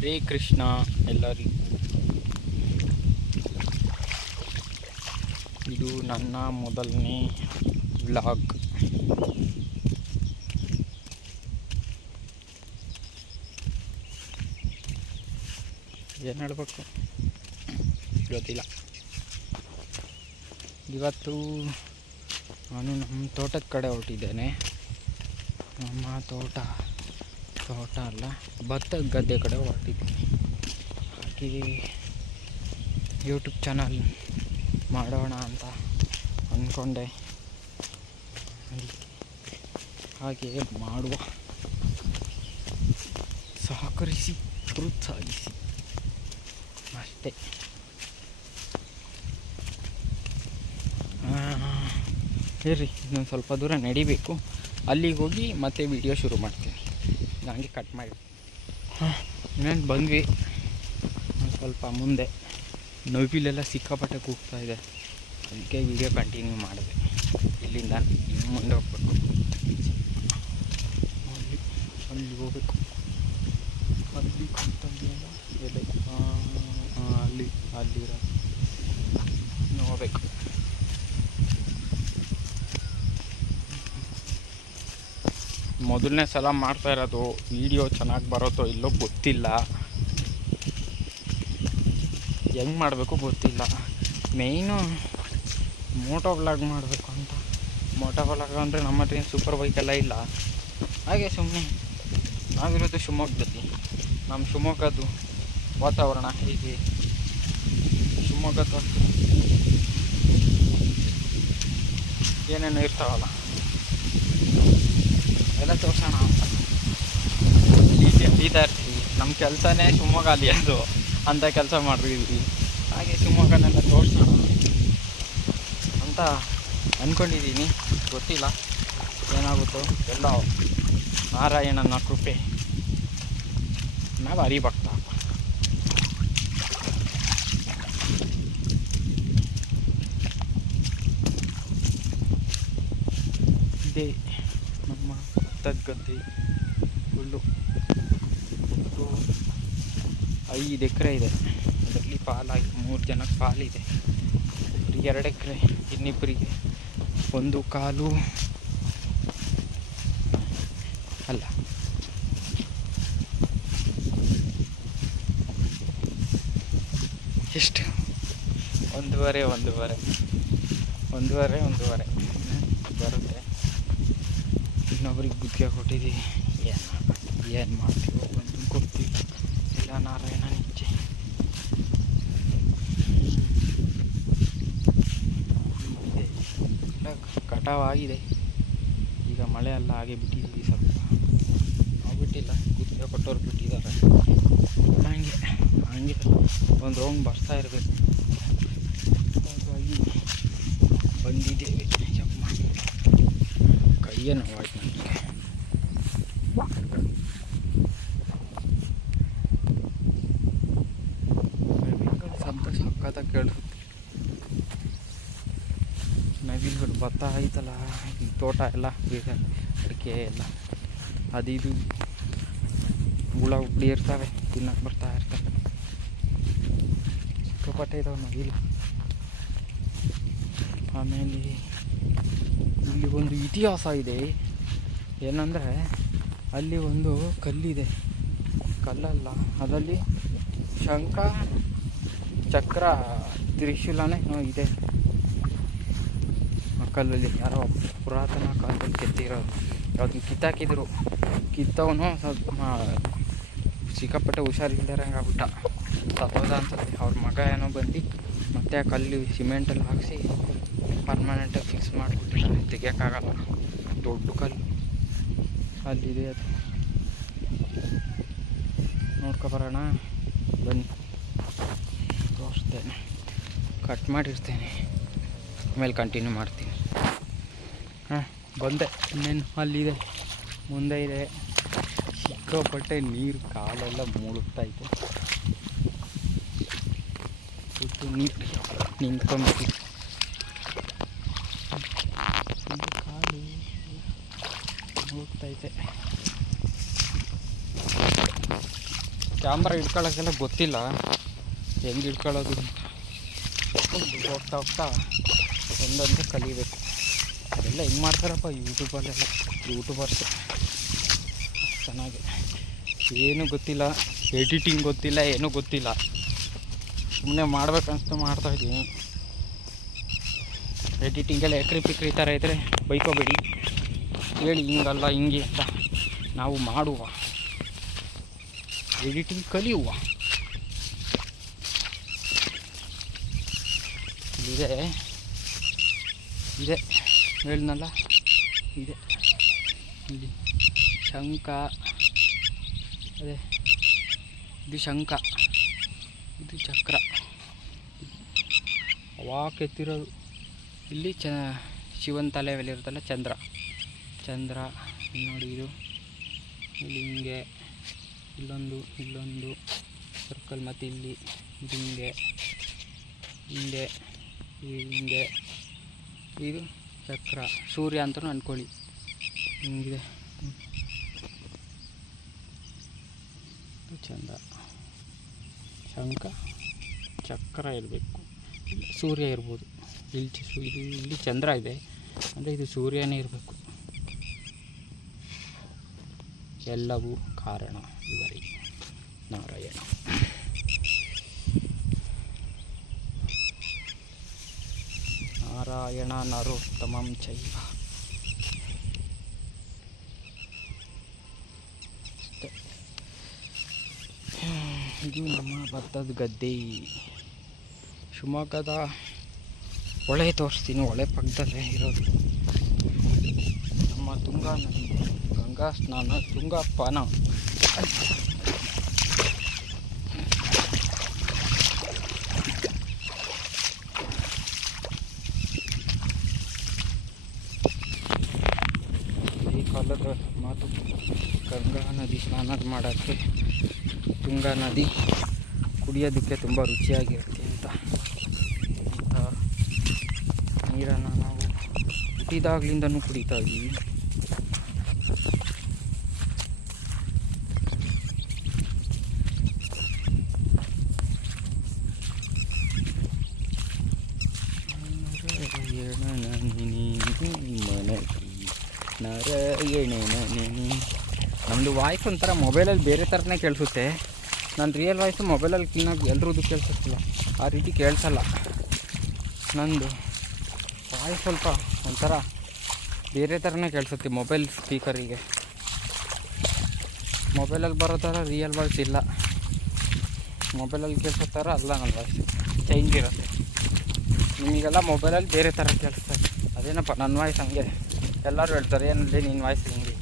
ಹರೇ ಕೃಷ್ಣ ಎಲ್ಲರಿಗೂ. ಇದು ನನ್ನ ಮೊದಲನೇ ವ್ಲಾಗ್. ಏನು ಹೇಳಬೇಕು ಗೊತ್ತಿಲ್ಲ. ಇವತ್ತು ನಾನು ನಮ್ಮ ತೋಟದ ಕಡೆ ಹೊರಟಿದ್ದೇನೆ. ನಮ್ಮ ತೋಟ ಅಲ್ಲ, ಭತ್ತದ ಗದ್ದೆ ಕಡೆ ಹೊರಟಿದ್ದೀನಿ. ಹಾಗೆ ಯೂಟ್ಯೂಬ್ ಚಾನಲ್ ಮಾಡೋಣ ಅಂತ ಅಂದ್ಕೊಂಡೆ. ಹಾಗೆ ಮಾಡುವ, ಸಹಕರಿಸಿ ಪ್ರೋತ್ಸಾಹಿಸಿ ಅಷ್ಟೇ. ಇರ್ರಿ, ಇನ್ನೊಂದು ಸ್ವಲ್ಪ ದೂರ ನಡಿಬೇಕು. ಅಲ್ಲಿಗೆ ಹೋಗಿ ಮತ್ತೆ ವಿಡಿಯೋ ಶುರು ಮಾಡ್ತೀನಿ. ಹಂಗೆ ಕಟ್ ಮಾಡಿ ಇನ್ನೇನು ಬಂದ್ವಿ. ಸ್ವಲ್ಪ ಮುಂದೆ ನವಿಲೆಲ್ಲ ಸಿಕ್ಕಾಪಟ್ಟೆ ಕೂಗ್ತಾ ಇದೆ. ಅದಕ್ಕೆ ವಿಡಿಯೋ ಕಂಟಿನ್ಯೂ ಮಾಡಿದೆ. ಇಲ್ಲಿಂದ ಇನ್ನು ಮುಂದೆ ಹೋಗ್ಬೇಕು. ಅಲ್ಲಿ ಹೋಗ್ಬೇಕು. ಅಲ್ಲಿ ಕೂಗ್ತಲ್ಲ ಎಲೆ, ಅಲ್ಲಿರೋ ಹೋಗ್ಬೇಕು. ಮೊದಲನೇ ಸಲ ಮಾಡ್ತಾ ಇರೋದು. ವಿಡಿಯೋ ಚೆನ್ನಾಗಿ ಬರುತ್ತೋ ಇಲ್ಲೋ ಗೊತ್ತಿಲ್ಲ, ಹೆಂಗೆ ಮಾಡಬೇಕು ಗೊತ್ತಿಲ್ಲ. ಮೇಯ್ನು ಮೋಟೋ ವ್ಲಾಗ್ ಮಾಡಬೇಕು ಅಂತ. ಮೋಟೋ ವ್ಲಾಗ್ ಅಂದರೆ ನಮ್ಮ ಹತ್ರ ಏನು ಸೂಪರ್ ಬೈಕೆಲ್ಲ ಇಲ್ಲ. ಹಾಗೆ ಸುಮ್ಮನೆ ನಾವಿರೋದು ಶಿವಮೊಗ್ಗದಲ್ಲಿ. ನಮ್ಮ ಶಿವಮೊಗ್ಗದ್ದು ವಾತಾವರಣ ಹೀಗೆ, ಶಿವಮೊಗ್ಗದ ಏನೇನು ಇರ್ತಾವಲ್ಲ ಎಲ್ಲ ತೋರ್ಸೋಣ ಅಂತ ಹೀಗೆ ಹೀತಾ ಇರ್ತೀವಿ. ನಮ್ಮ ಕೆಲಸನೇ ಶಿವಮೊಗ್ಗ ಅಲ್ಲಿ ಅದು ಅಂಥ ಕೆಲಸ ಮಾಡಿದ್ವಿ. ಹಾಗೆ ಶಿವಮೊಗ್ಗನೆಲ್ಲ ತೋರಿಸೋಣ ಅಂತ ಅಂದ್ಕೊಂಡಿದ್ದೀನಿ. ಗೊತ್ತಿಲ್ಲ ಏನಾಗುತ್ತೋ, ಎಲ್ಲ ನಾರಾಯಣನ ಕೃಪೆ. ನಾವು ಹರಿಭಕ್ತ. ಇದೇ ನಮ್ಮ ಭತ್ತದ ಗದ್ದೆ. ಫುಲ್ಲು 5 ಎಕರೆ ಇದೆ. ಅದರಲ್ಲಿ ಪಾಲಾಗಿ 3 ಜನಕ್ಕೆ ಪಾಲಿದೆ. 2 ಎಕರೆ, ಇನ್ನಿಬ್ಬರಿಗೆ 1.25 ಅಲ್ಲ, ಎಷ್ಟು 1.5 ಬರುತ್ತೆ. ಇನ್ನೊಬ್ರಿಗೆ ಗುತ್ತಿಗೆ ಕೊಟ್ಟಿದ್ದೀವಿ. ಏನು ಮಾಡ್ತೀವೋ ಬಂದು ಕೊಡ್ತೀವಿ. ಇಲ್ಲ ನಾರಾಯಣ ನಿಚ್ಚೆ. ಎಲ್ಲ ಕಟಾವಾಗಿದೆ. ಈಗ ಮಳೆ ಎಲ್ಲ ಹಾಗೆ ಬಿಟ್ಟಿದ್ದೀವಿ. ಸ್ವಲ್ಪ ನಾವು ಬಿಟ್ಟಿಲ್ಲ, ಗುತ್ತಿಗೆ ಕೊಟ್ಟವ್ರು ಬಿಟ್ಟಿದ್ದಾರೆ. ಹಂಗೆ ಒಂದು ರೌಂಡ್ ಬರ್ತಾ ಇರಬೇಕು. ಹಾಗಾಗಿ ಬಂದಿದ್ದೇವೆ. ಕೈಯನ್ನು ವಾಯ್ತು ನನಗೆ. ನವಿಲುಗಳು ಶಬ್ದ ಸಕ್ಕತ್ತಾಗಿ ಕೇಳಿಸುತ್ತೆ. ನವಿಲುಗಳು ಭತ್ತ ಆಯ್ತಲ್ಲ, ಈ ತೋಟ ಎಲ್ಲ ಬೀಜ ಅಡಿಕೆ ಎಲ್ಲ ಅದು ಇದು ಹುಳ ಹುಡ್ಡಿ ಇರ್ತವೆ, ತಿನ್ನಕ್ಕೆ ಬರ್ತಾ ಇರ್ತವೆ. ಸಿಕ್ಕಾಪಟ್ಟೆ ಇದಾವೆ ನವಿಲು. ಆಮೇಲೆ ಇಲ್ಲಿ ಒಂದು ಇತಿಹಾಸ ಇದೆ. ಏನಂದರೆ ಅಲ್ಲಿ ಒಂದು ಕಲ್ಲಿದೆ. ಕಲ್ಲಲ್ಲ, ಅದರಲ್ಲಿ ಶಂಖ ಚಕ್ರ ತ್ರಿಶೂಲನೇ ಇದೆ. ಆ ಕಲ್ಲಲ್ಲಿ ಯಾರೋ ಪುರಾತನ ಕಾಲದಲ್ಲಿ ಕೆತ್ತಿರೋದು. ಅದನ್ನ ಕಿತ್ತಾಕಿದ್ರು. ಕಿತ್ತವನು ಸ್ವಲ್ಪ ಸಿಕ್ಕಾಪಟ್ಟೆ ಹುಷಾರಿಲ್ದಾರಂಗೆ ಆಗ್ಬಿಟ್ಟ, ಸತ್ತೋದ ಅನ್ಸುತ್ತೆ. ಅವ್ರ ಮಗ ಏನೋ ಬಂದು ಮತ್ತೆ ಆ ಕಲ್ಲು ಸಿಮೆಂಟಲ್ಲಿ ಹಾಕಿಸಿ ಪರ್ಮನೆಂಟಾಗಿ ಫಿಕ್ಸ್ ಮಾಡಿಬಿಟ್ಟಿದ್ದಾರೆ. ತೆಗಿಯೋಕ್ಕಾಗಲ್ಲ. ದೊಡ್ಡ ಕಲ್ಲು ಅಲ್ಲಿದೆ. ಅದು ನೋಡ್ಕೊಬರೋಣ ಬನ್ನಿ, ತೋರಿಸ್ತೇನೆ. ಕಟ್ ಮಾಡಿರ್ತೇನೆ, ಆಮೇಲೆ ಕಂಟಿನ್ಯೂ ಮಾಡ್ತೀನಿ. ಬಂದೆ. ಇನ್ನೇನು ಅಲ್ಲಿದೆ, ಮುಂದೆ ಇದೆ. ಸಿಕ್ಕಾಪಟ್ಟೆ ನೀರು, ಕಾಲೆಲ್ಲ ಮುಳುಗ್ತಾಯಿದೆ. ಫುಲ್ಲು ನೀರು ನಿಂತ್ಕೊಂಡ್ಬಿಟ್ಟು ಕಾಲು ಮುಳುಗ್ತೈತೆ. ಕ್ಯಾಮ್ರಾ ಹಿಡ್ಕೊಳ್ಳೋಕ್ಕೆಲ್ಲ ಗೊತ್ತಿಲ್ಲ, ಹೆಂಗೆ ಹಿಡ್ಕೊಳ್ಳೋದು ಹೋಗ್ತಾ ಹೋಗ್ತಾ ಒಂದೊಂದು ಕಲಿಬೇಕು. ಅದೆಲ್ಲ ಹೆಂಗೆ ಮಾಡ್ತಾರಪ್ಪ ಯೂಟ್ಯೂಬಲ್ಲೆಲ್ಲ, ಯೂಟ್ಯೂಬರ್ಸು ಚೆನ್ನಾಗಿ. ಏನೂ ಗೊತ್ತಿಲ್ಲ, ಎಡಿಟಿಂಗ್ ಗೊತ್ತಿಲ್ಲ, ಏನೂ ಗೊತ್ತಿಲ್ಲ, ಸುಮ್ಮನೆ ಮಾಡ್ಬೇಕನ್ನಿಸ್ತು ಮಾಡ್ತಾಯಿದ್ದೀನಿ. ಎಡಿಟಿಂಗೆಲ್ಲ ಎಕ್ರಿ ಪಿಕ್ರಿ ಥರ ಇದ್ದರೆ ಬೈಕೋಬೇಡಿ, ಹೇಳಿ ಹಿಂಗಲ್ಲ ಹಿಂಗೆ ಅಂತ. ನಾವು ಮಾಡುವ, ಎಡಿಟಿಂಗ್ ಕಲಿಯುವ. ಇದೆ ಇದೆ ಹೇಳಿದ್ನಲ್ಲ, ಇದೆ ಇಲ್ಲಿ ಶಂಖ, ಅದೇ ಇದು ಶಂಖ, ಇದು ಚಕ್ರ ಅವಾಗ ಕೆತ್ತಿರೋದು. ಇಲ್ಲಿ ಶಿವನ ತಲೆ ಮೇಲೆ ಇರುತ್ತಲ್ಲ ಚಂದ್ರ ನೋಡಿ. ಇದು ಇಲ್ಲಿ ಹಿಂಗೆ ಇಲ್ಲೊಂದು ಸರ್ಕಲ್, ಮತ್ತು ಇಲ್ಲಿ ಇದು ಹಿಂಗೆ ಇದು ಚಕ್ರ, ಸೂರ್ಯ ಅಂತಲೂ ಅಂದ್ಕೊಳ್ಳಿ. ಹಿಂಗಿದೆ ಚಂದ, ಶಂಖ ಚಕ್ರ ಇರಬೇಕು, ಸೂರ್ಯ ಇರ್ಬೋದು. ಇಲ್ಲಿ ಚಂದ್ರ ಇದೆ ಅಂದರೆ ಇದು ಸೂರ್ಯನೇ ಇರಬೇಕು. ಎಲ್ಲವೂ ಕಾರಣ ಇವರಿಗೆ, ನಾರಾಯಣ. ನಾರಾಯಣ ನರೋತ್ತಮಂ ಚೈವ. ಇದು ನಮ್ಮ ಭತ್ತದ ಗದ್ದೆ. ಶಿವಮೊಗ್ಗದ ಹೊಳೆ ತೋರಿಸ್ತೀನಿ, ಹೊಳೆ ಪಕ್ಕದಲ್ಲೇ ಇರೋದು ನಮ್ಮ ತುಂಗಾ ನದಿ. ಗಂಗಾ ಸ್ನಾನ, ತುಂಗಾ ಪಾನ. ಈ ಕಾಲದ ಮಾತು, ಗಂಗಾ ನದಿ ಸ್ನಾನ ಮಾಡೋಕ್ಕೆ, ತುಂಗಾ ನದಿ ಕುಡಿಯೋದಕ್ಕೆ ತುಂಬ ರುಚಿಯಾಗಿರುತ್ತೆ ಅಂತ. ಇಂಥ ನೀರನ್ನು ನಾವು ಹುಟ್ಟಿದಾಗಲಿಂದನೂ ಕುಡಿತಾ ಇದ್ದೀವಿ. ನಮ್ಮದು ವಾಯ್ಸ್ ಒಂಥರ ಮೊಬೈಲಲ್ಲಿ ಬೇರೆ ಥರನೇ ಕೇಳಿಸುತ್ತೆ. ನನ್ನ ರಿಯಲ್ ವಾಯ್ಸು ಮೊಬೈಲಲ್ಲಿ ಕ್ಲೀನಾಗಿ ಎಲ್ರದ್ದು ಕೇಳಿಸುತ್ತಿಲ್ಲ, ಆ ರೀತಿ ಕೇಳಿಸಲ್ಲ. ನಂದು ವಾಯ್ಸ್ ಸ್ವಲ್ಪ ಒಂಥರ ಬೇರೆ ಥರನೇ ಕೇಳಿಸುತ್ತೆ ಮೊಬೈಲ್ ಸ್ಪೀಕರಿಗೆ. ಮೊಬೈಲಲ್ಲಿ ಬರೋ ಥರ ರಿಯಲ್ ವಾಯ್ಸ್ ಇಲ್ಲ, ಮೊಬೈಲಲ್ಲಿ ಕೇಳಿಸೋ ಥರ ಅಲ್ಲ ನನ್ನ ವಾಯ್ಸ್, ಚೇಂಜ್ ಇರುತ್ತೆ. ನಿಮಗೆಲ್ಲ ಮೊಬೈಲಲ್ಲಿ ಬೇರೆ ಥರ ಕೇಳಿಸ್ತಾರೆ. ಅದೇನಪ್ಪ ನನ್ನ ವಾಯ್ಸ್ ಹಂಗೆ ಎಲ್ಲರೂ ಹೇಳ್ತಾರೆ, ಏನಲ್ಲಿ ನಿನ್ನ ವಾಯ್ಸ್ ಹಿಂಗೈತೆ.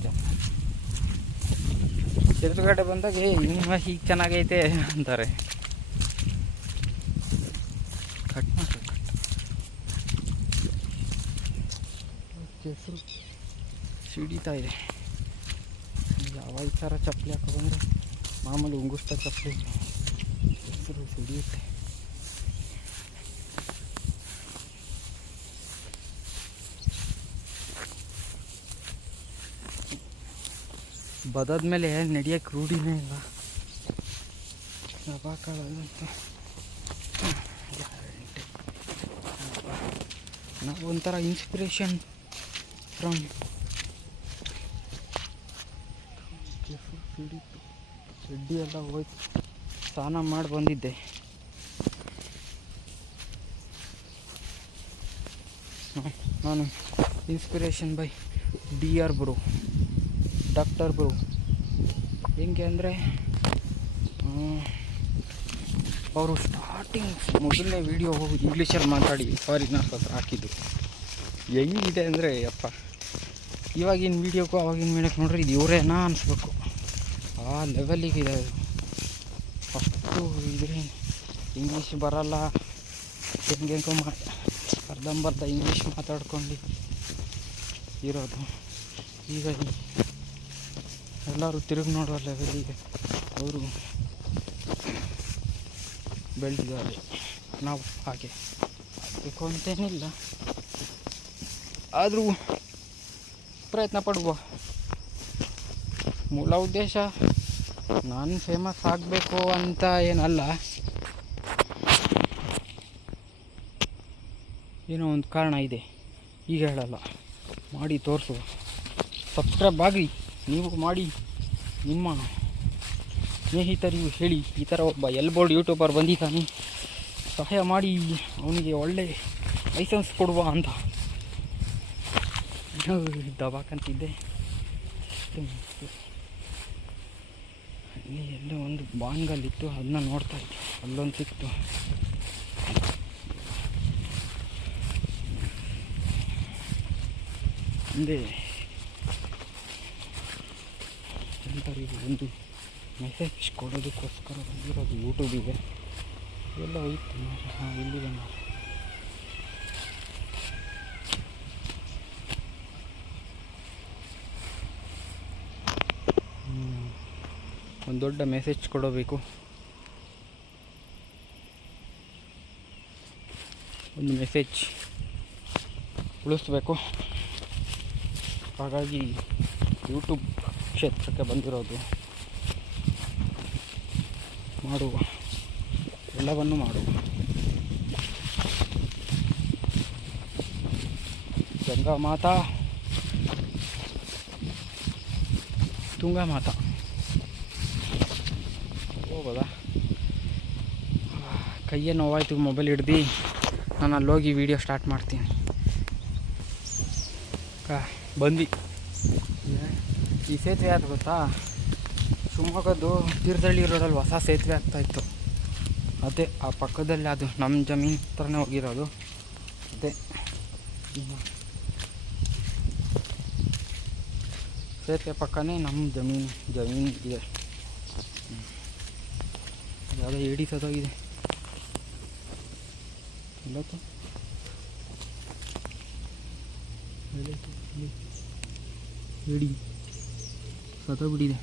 ಎದುರುಗಡೆ ಬಂದಾಗ ನಿನ್ನ ವಾಯ್ಸ್ ಈಗ ಚೆನ್ನಾಗೈತೆ ಅಂತಾರೆ. ಕಟ್ ಮಾಡಿ ಕೆಸರು ಸಿಡಿತಾ ಇದೆ. ಯಾವ ಈ ಥರ ಚಪ್ಪಲಿ ಹಾಕೊಂಡ್ರೆ ಮಾಮೂಲಿ ಉಂಗುಸ್ತಾ ಚಪ್ಪಲಿ ಕೆಸರು ಸಿಡಿಯುತ್ತೆ. ಬದಾದ್ಮೇಲೆ ನಡೆಯೋಕ್ಕೆ ರೂಢಿನೇ ಇಲ್ಲ. ನಾವು ಒಂಥರ ಇನ್ಸ್ಪಿರೇಷನ್ ಫ್ರಮ್ ಸಿಡಿತು. ಚಡ್ಡಿ ಎಲ್ಲ ಹೋಯ್ತು, ಸ್ನಾನ ಮಾಡಿ ಬಂದಿದ್ದೆ. ನಾನು inspiration by DR bro, doctor bro. ಹೆಂಗೆ ಅಂದರೆ ಅವರು ಸ್ಟಾರ್ಟಿಂಗ್ ಮೊದಲನೇ ವೀಡಿಯೋ ಇಂಗ್ಲೀಷಲ್ಲಿ ಮಾತಾಡಿ ಫಾರಿನರ್ಸ್ ಹತ್ರ ಹಾಕಿದ್ದು. ಹೆಂಗಿದೆ ಅಂದರೆ ಅಪ್ಪ, ಇವಾಗಿನ ವೀಡಿಯೋಕ್ಕೂ ಆವಾಗಿನ ವೀಡಿಯೋಕ್ಕೆ ನೋಡ್ರಿ ಇದು ಇವರೇನಾ ಅನಿಸ್ಬೇಕು, ಆ ಲೆವೆಲಿಗಿದೆ ಅದು. ಅಷ್ಟು ಇದ್ರೆ ಇಂಗ್ಲೀಷ್ ಬರಲ್ಲ, ಹೆಂಗೆಂಗೋ ಅರ್ಧಂಬರ್ಧ ಇಂಗ್ಲೀಷ್ ಮಾತಾಡ್ಕೊಂಡು ಇರೋದು. ಈಗ ಎಲ್ಲರೂ ತಿರುಗಿ ನೋಡೋ ಲೆವೆಲಿಗೆ ಅವರು ಬೆಳೆದಿದ್ದಾರೆ. ನಾವು ಹಾಗೆ ಆಗಬೇಕು ಅಂತೇನಿಲ್ಲ, ಆದರೂ ಪ್ರಯತ್ನ ಪಡುವ. ಮೂಲ ಉದ್ದೇಶ ನಾನು ಫೇಮಸ್ ಆಗಬೇಕು ಅಂತ ಏನಲ್ಲ, ಏನೋ ಒಂದು ಕಾರಣ ಇದೆ, ಈಗ ಹೇಳಲ್ಲ. ಮಾಡಿ ತೋರಿಸುವ. ಸಬ್ಸ್ಕ್ರೈಬ್ ಆಗಿ, ನೀವು ಮಾಡಿ, ನಿಮ್ಮ ಸ್ನೇಹಿತರಿಗೂ ಹೇಳಿ ಈ ಥರ ಒಬ್ಬ ಎಲ್ಬೋರ್ಡ್ ಯೂಟ್ಯೂಬರ್ ಬಂದಿದ್ದಾನೆ, ಸಹಾಯ ಮಾಡಿ ಅವನಿಗೆ ಒಳ್ಳೆ ಲೈಸೆನ್ಸ್ ಕೊಡುವ ಅಂತ. ದಬಾಕಂತಿದ್ದೆ. ಅಲ್ಲಿ ಎಲ್ಲೋ ಒಂದು ಬಾಂಗಲ್ಲಿತ್ತು, ಅದನ್ನ ನೋಡ್ತಾ ಇದ್ದೆ, ಅಲ್ಲೊಂದು ಸಿಕ್ತು. ಹಿಂದೆ ಎಲ್ಲರಿಗೂ ಒಂದು ಮೆಸೇಜ್ ಕೊಡೋದಕ್ಕೋಸ್ಕರ ಬಂದಿರೋದು ಯೂಟ್ಯೂಬಿಗೆ. ಎಲ್ಲ ಹೋಯ್ತು. ಹಾಂ, ಇಲ್ಲಿ ಬಂದ. ಒಂದು ದೊಡ್ಡ ಮೆಸೇಜ್ ಕೊಡಬೇಕು, ಒಂದು ಮೆಸೇಜ್ ಉಳಿಸ್ಬೇಕು. ಹಾಗಾಗಿ ಯೂಟ್ಯೂಬ್ ಕ್ಷೇತ್ರಕ್ಕೆ ಬಂದಿರೋದು. ಮಾಡುವ, ಎಲ್ಲವನ್ನು ಮಾಡುವ. ಗಂಗಾ ಮಾತಾ, ತುಂಗಾ ಮಾತಾ. ಹೋಗೋದಾ? ಕೈಯೇ ನೋವಾಯ್ತು ಮೊಬೈಲ್ ಹಿಡ್ದು. ನಾನು ಅಲ್ಲೋಗಿ ವೀಡಿಯೋ ಸ್ಟಾರ್ಟ್ ಮಾಡ್ತೀನಿ. ಬಂದು ಈ ಸೇತುವೆ ಯಾವ್ದು ಗೊತ್ತಾ? ಶಿವಮೊಗ್ಗದ್ದು ತೀರ್ಥಹಳ್ಳಿ ರೋಡಲ್ಲಿ ಹೊಸ ಸೇತುವೆ ಆಗ್ತಾಯಿತ್ತು. ಅದೇ ಆ ಪಕ್ಕದಲ್ಲಿ, ಅದು ನಮ್ಮ ಜಮೀನು ಹತ್ರನೇ ಹೋಗಿರೋದು. ಅದೇ ಸೇತುವೆ ಪಕ್ಕನೇ ನಮ್ಮ ಜಮೀನು ಇದೆ. ಯಾವುದೋ ಏಡಿ ಸದೋಗಿದೆ. ಎಲ್ಲತ್ತು ಏಡಿ ಸದೋಗ್ಬಿಟ್ಟಿದೆ.